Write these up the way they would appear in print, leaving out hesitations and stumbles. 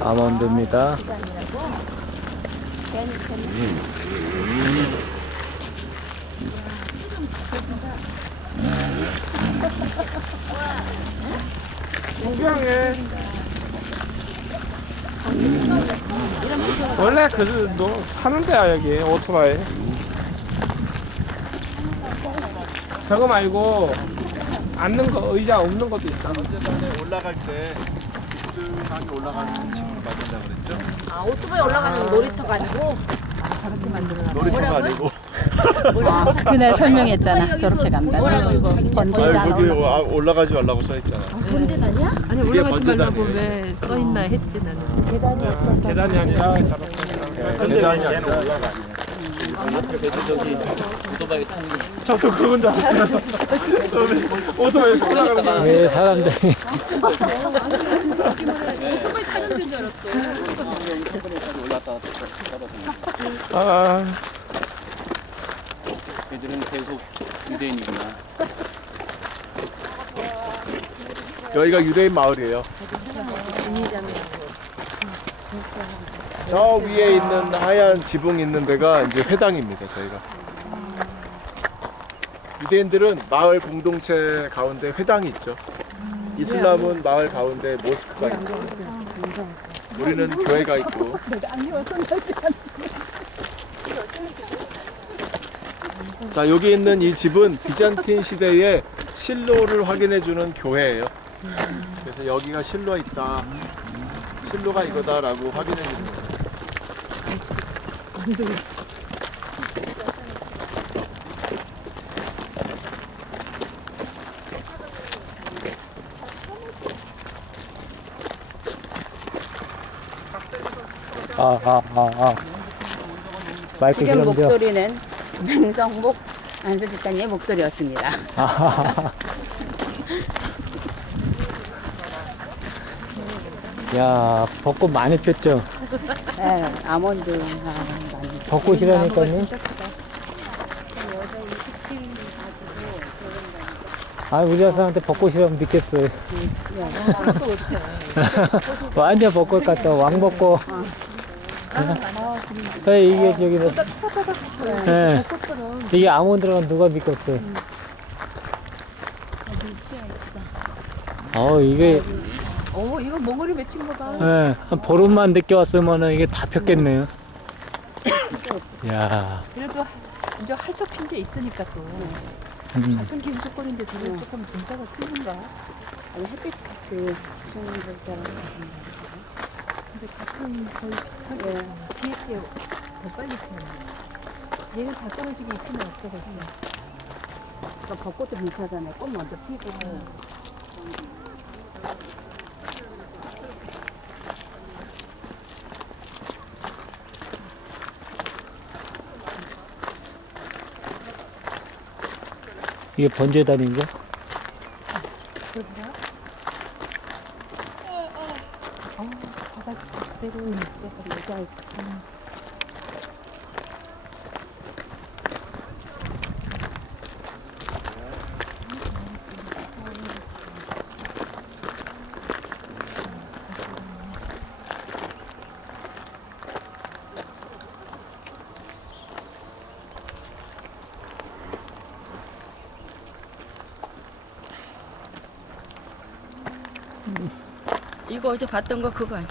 아몬드입니다. 구경해. 원래 너 타는 데야 여기 오토바이. 저거 말고 앉는 거 의자 없는 것도 있어. 언제 올라갈 때 든든하게 올라가는 식으로 만든다 그랬죠? 아, 오토바이 올라가는 놀이터가 아니고 놀이터가 아니고. 그날 설명했잖아. 저렇게 간다. 뭐라고 이거? 번제단 거기 올라가지 말라고 써 있잖아. 본대다냐? 아니 이게 올라가지 말라고 번제단이에요. 왜 써있나 했지 나는. 계단이 아니라 저렇게. 계단이 아니라 저도 그건 줄 알았어요. 오토바이 올라가는 거. 왜 사람들이 오토바이 타는 데인 줄 알았어. 아, 애들은 계속 유대인이구나. 여기가 유대인 마을이에요. 저 위에 있는 하얀 지붕 있는 데가 이제 회당입니다. 저희가 유대인들은 마을 공동체 가운데 회당이 있죠. 이슬람은 마을 가운데 모스크가 있어요. 우리는 교회가 있고. 자, 여기 있는 이 집은 비잔틴 시대의 실로를 확인해주는 교회예요. 그래서 여기가 실로가 있다, 실로가 이거다라고 확인해주는 거예요. 마이크 지금 실험죠. 목소리는 명성복 안수집사님의 목소리였습니다. 야, 벚꽃 많이 폈죠. 네, 아몬드가 많이. 벚꽃이라니까요. 아, 우리 여사한테 벚꽃이라면 믿겠어요. 완전 벚꽃 같다. 왕벚꽃. 이게 저기는 네. 이게 아몬드라면 누가 믿겠어요. 이게 이거 몽골이 맺힌 거 봐. 네, 한 보름만 늦게 왔으면 이게 다 폈겠네요. 야, 그래도 이제 핥아핀 게 있으니까 또 같은 김초권인데 저게 조금 분자가 틀린가? 아니, 햇빛 그 주는 때랑 근데 같은 거의 비슷하게 예. 있잖아. 뒤에 게 더 빨리 피네. 얘는 다 떨어지게 잎이 났어 벌써. 그러니까 벚꽃도 비슷하잖아요. 꽃 먼저 피고. 이게 번제단인가? 바닥 그대로 있어. 여자 이거 어제 봤던 거 그거 아니야?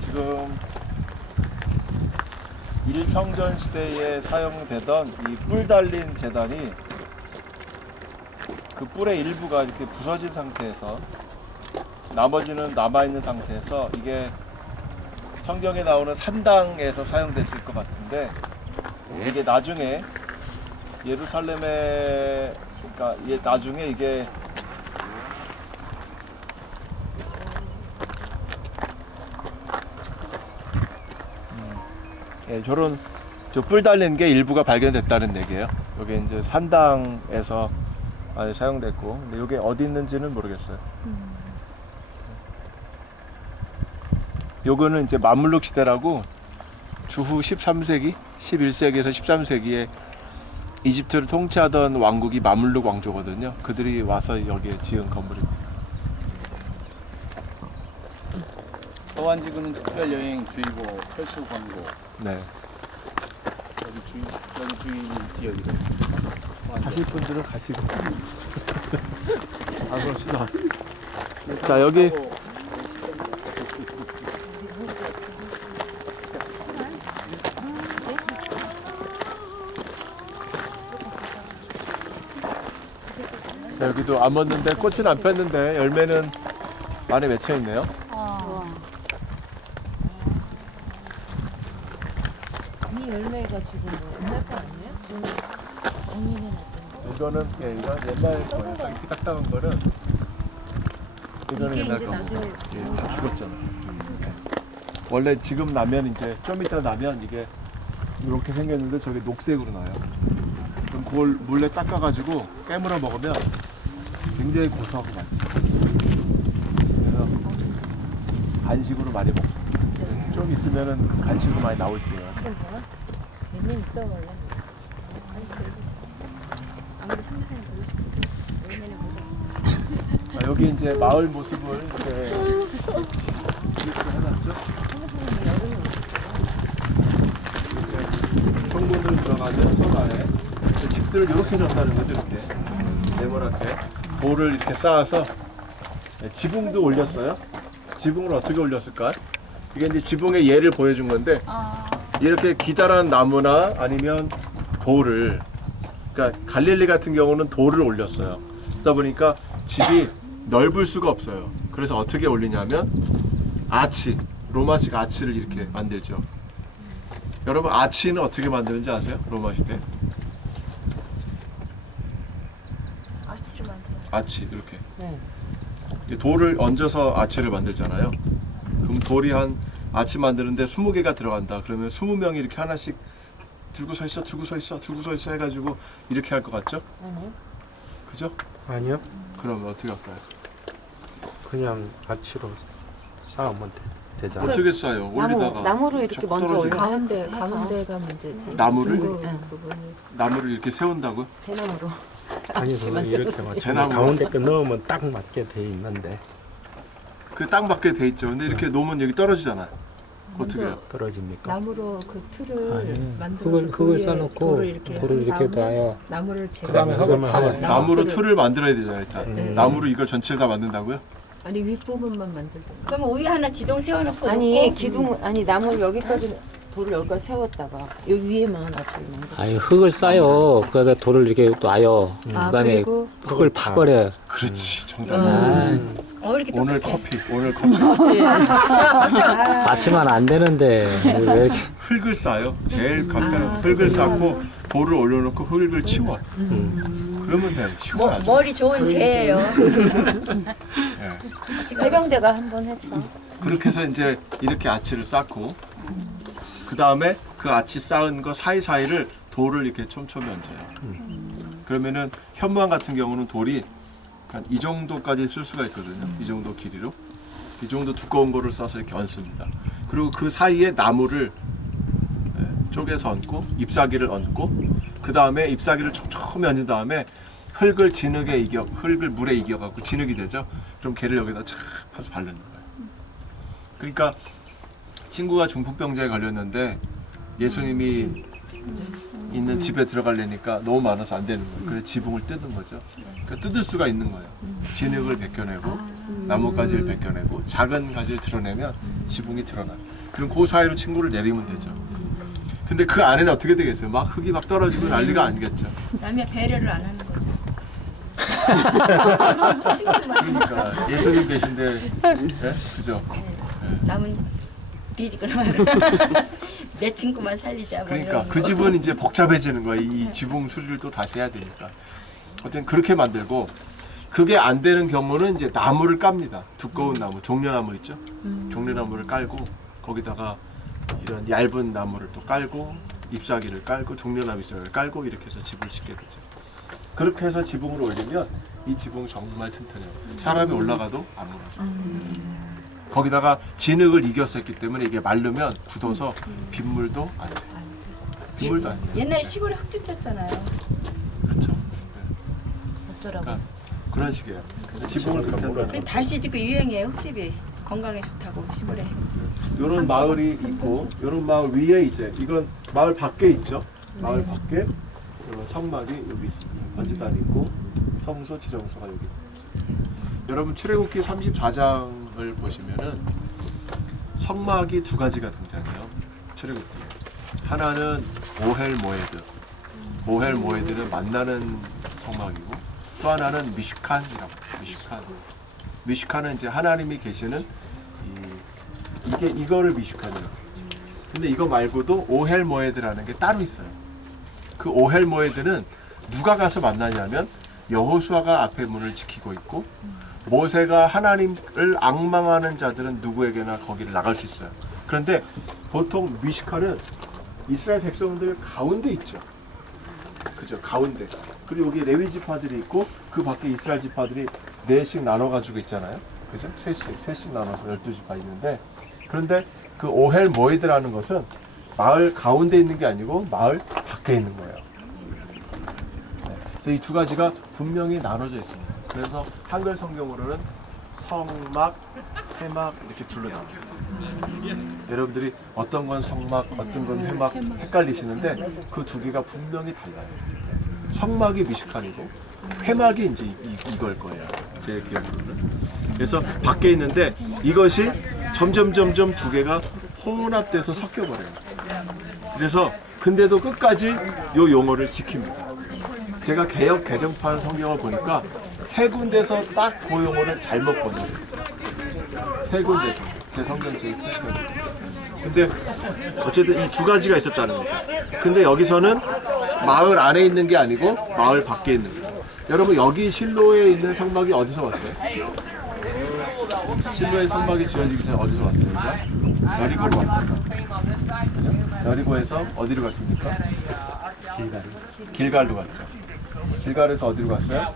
지금 일성전 시대에 사용되던 이 뿔 달린 제단이 그 뿔의 일부가 이렇게 부서진 상태에서 나머지는 남아있는 상태에서 이게 성경에 나오는 산당에서 사용됐을 것 같은데 이게 나중에 예루살렘에 그러니까 나중에 이게 예, 저런 뿔 달린 게 일부가 발견됐다는 얘기예요. 여기 이제 산당에서 많이 사용됐고, 근데 이게 어디 있는지는 모르겠어요. 요거는 이제 마물룩 시대라고 주후 13세기, 11세기에서 13세기에 이집트를 통치하던 왕국이 마물룩 왕조거든요. 그들이 와서 여기에 지은 건물입니다. 서완지구는 특별 여행 주의보 철수 광고. 네. 여기 주인 지역이래. 가실 분들은 가시고. 아, 그렇습니다. 자, 여기 자, 여기도 안 폈는데 꽃은 안 폈는데 열매는 많이 맺혀 있네요. 이 열매가 지금 옛날 거 아니에요? 지금 작년에 났던 이거는 예, 이건 옛날 거예요. 이렇게 딱딱한 거는 이거는 이게 옛날 이제 거고. 나중에 예, 다 죽었잖아. 원래 지금 나면 이제 좀 이따 나면 이게 이렇게 생겼는데 저게 녹색으로 나요. 그럼 그걸 물에 닦아가지고 깨물어 먹으면 굉장히 고소하고 맛있어요. 그래서 간식으로 많이 먹습니다. 좀 있으면은 간식으로 많이 나올 때요. 몇년 있다 원래. 아무리 3, 4년 걸려. 내년에 보자. 여기 이제 마을 모습을 이렇게 해놨죠. 성분들 들어가는 소나에 집들을 이렇게 졌다는 거죠. 이렇게 네모나게 돌을 이렇게 쌓아서 지붕도 올렸어요. 지붕을 어떻게 올렸을까? 이게 이제 지붕의 예를 보여준 건데 이렇게 기다란 나무나 아니면 돌을, 그러니까 갈릴리 같은 경우는 돌을 올렸어요. 그러다 보니까 집이 넓을 수가 없어요. 그래서 어떻게 올리냐면 아치, 로마식 아치를 이렇게 만들죠. 여러분 아치는 어떻게 만드는지 아세요? 로마 시대. 아치를 만들어. 아치 이렇게. 네. 이 돌을 얹어서 아치를 만들잖아요. 그럼 돌이 한 아치 만드는데 20개가 들어간다. 그러면 20명이 이렇게 하나씩 들고 서 있어, 들고 서 있어, 들고 서 있어 해가지고 이렇게 할 것 같죠? 그죠? 아니요. 그러면 어떻게 할까요? 그냥 아치로 쌓으면 되잖아. 어떻게 쌓아요? 올리다가 나무로 이렇게 자꾸 먼저 떨어지고. 올려. 가운데가 문제지. 나무를? 부분을 나무를 이렇게 세운다고? 대나무로. 아니 그거 이렇게 맞추면 대나무. 가운데 거 넣으면 딱 맞게 돼 있는데 그 딱 맞게 돼 있죠. 근데 이렇게 놓으면 여기 떨어지잖아요. 어떻게 해요? 떨어집니까? 나무로 그 틀을 아니, 만들어서 그걸 위에 싸놓고 돌을 이렇게 이렇게 다음에 놔요. 나무를 그다음에 제거하고 흙을 파요. 나무로 틀을 만들어야 되잖아요. 일단 네. 나무로 이걸 전체를 다 만든다고요? 아니 윗부분만 만들던가. 그러면 위에 하나 지동 세워놓고 아니 놓고 기둥 아니 나무를 여기까지 돌을 여기까지 세웠다가 여기 위에만 아치를 만들어. 아니 흙을 싸요. 그래서 돌을 이렇게 놔요. 아 그다음에 그리고 흙을 파버려요. 그렇지, 정답. 이렇게 오늘 커피, 오늘 커피. 맞추면 안 되는데 왜 이렇게 흙을 쌓아요. 제일 간편한 흙을 쌓고 돌을 올려놓고 흙을 치워. 그러면 돼. 쉬워 아주. 머리 좋은 재예요. 예. 해병대가 한 번 했어. 그렇게 해서 이제 이렇게 아치를 쌓고 그 다음에 그 아치 쌓은 거 사이사이를 돌을 이렇게 촘촘히 얹어요. 그러면은 현무암 같은 경우는 돌이 한 이 정도까지 쓸 수가 있거든요. 이 정도 길이로. 이 정도 두꺼운 거를 싸서 이렇게 얹습니다. 그리고 그 사이에 나무를 쪼개서 얹고 잎사귀를 얹고 그 다음에 잎사귀를 촘촘히 얹은 다음에 흙을 물에 이겨갖고 진흙이 되죠. 그럼 걔를 여기다 착 파서 바르는 거예요. 그러니까 친구가 중풍병자에 걸렸는데 예수님이 있는 집에 들어가려니까 너무 많아서 안 되는 거예요. 그래서 지붕을 뜯는 거죠. 그러니까 뜯을 수가 있는 거예요. 진흙을 벗겨내고 나뭇가지를 벗겨내고 작은 가지를 드러내면 지붕이 드러나요. 그럼 그 사이로 친구를 내리면 되죠. 근데 그 안에는 어떻게 되겠어요? 막 흙이 막 떨어지고 난리가 아니겠죠. 남의 배려를 안 하는 거죠. 그러니까 예수님 계신데, 예? 그죠? 남은 뒤지거나 내 친구만 살리자. 뭐 그러니까 이런 그 거. 집은 이제 복잡해지는 거야. 이 지붕 수리를 또 다시 해야 되니까. 어쨌든 그렇게 만들고 그게 안 되는 경우는 이제 나무를 깝니다. 두꺼운 나무, 종려나무 있죠? 종려나무를 깔고 거기다가 이런 얇은 나무를 또 깔고 잎사귀를 깔고 종려나무 잎사귀를 깔고 이렇게 해서 지붕을 짓게 되죠. 그렇게 해서 지붕을 올리면 이 지붕 정말 튼튼해요. 사람이 올라가도 안 무너져요. 거기다가 진흙을 이겼었기 때문에 이게 마르면 굳어서 빗물도 안 새요. 빗물도 안 새요. 옛날에 시골에 흙집 졌잖아요. 그렇죠. 어쩌라고. 그러니까 그런 식이에요. 지붕을 그렇게 한다는 다시 지금 유행이에요, 흙집이. 건강에 좋다고 시골에. 이런 마을이 있고 이런 마을 위에 이제 이건 마을 밖에 있죠. 마을 밖에 이런 성막이 여기 있습니다. 번지단이 있고 성소, 지정소가 여기 있죠. 여러분 출애굽기 34장을 보시면은 성막이 두 가지가 등장해요. 출애굽기 하나는 오헬 모에드. 오헬 모에드는 만나는 성막이고 또 하나는 미슈칸이라고. 미슈칸은 이제 하나님이 계시는 이거를 미슈칸이라고. 근데 이거 말고도 오헬 모에드라는 게 따로 있어요. 그 오헬 모에드는 누가 가서 만나냐면 여호수아가 앞에 문을 지키고 있고 모세가 하나님을 앙망하는 자들은 누구에게나 거기를 나갈 수 있어요. 그런데 보통 미슈칸은 이스라엘 백성들 가운데 있죠. 그죠? 가운데. 그리고 여기 레위 지파들이 있고 그 밖에 이스라엘 지파들이 넷씩 나눠 가지고 있잖아요. 그죠? 셋씩 나눠서 12지파 있는데 그런데 그 오헬 모에드라는 것은 마을 가운데 있는 게 아니고 마을 밖에 있는 거예요. 네. 그래서 이 두 가지가 분명히 나눠져 있습니다. 그래서 한글 성경으로는 성막, 회막 이렇게 둘로 나눠요. 여러분들이 어떤 건 성막, 어떤 건 회막 헷갈리시는데 그 두 개가 분명히 달라요. 성막이 미식칸이고 회막이 이제 이걸 거예요. 제 기억으로는. 그래서 밖에 있는데 이것이 점점 두 개가 혼합돼서 섞여버려요. 그래서 근데도 끝까지 요 용어를 지킵니다. 제가 개역 개정판 성경을 보니까 세 군데서 딱 그 용어를 잘못 번역했어요. 세 군데서 제 성경책에 표시가 되어 있어요. 근데 어쨌든 이 두 가지가 있었다는 거죠. 근데 여기서는 마을 안에 있는 게 아니고 마을 밖에 있는 거예요. 여러분 여기 실로에 있는 성막이 어디서 왔어요? 실로의 성막이 지어지기 전에 어디서 왔어요? 여리고로 왔습니다. 여리고에서 어디로 갔습니까? 길갈로 갔죠. 길갈에서 어디로 갔어요?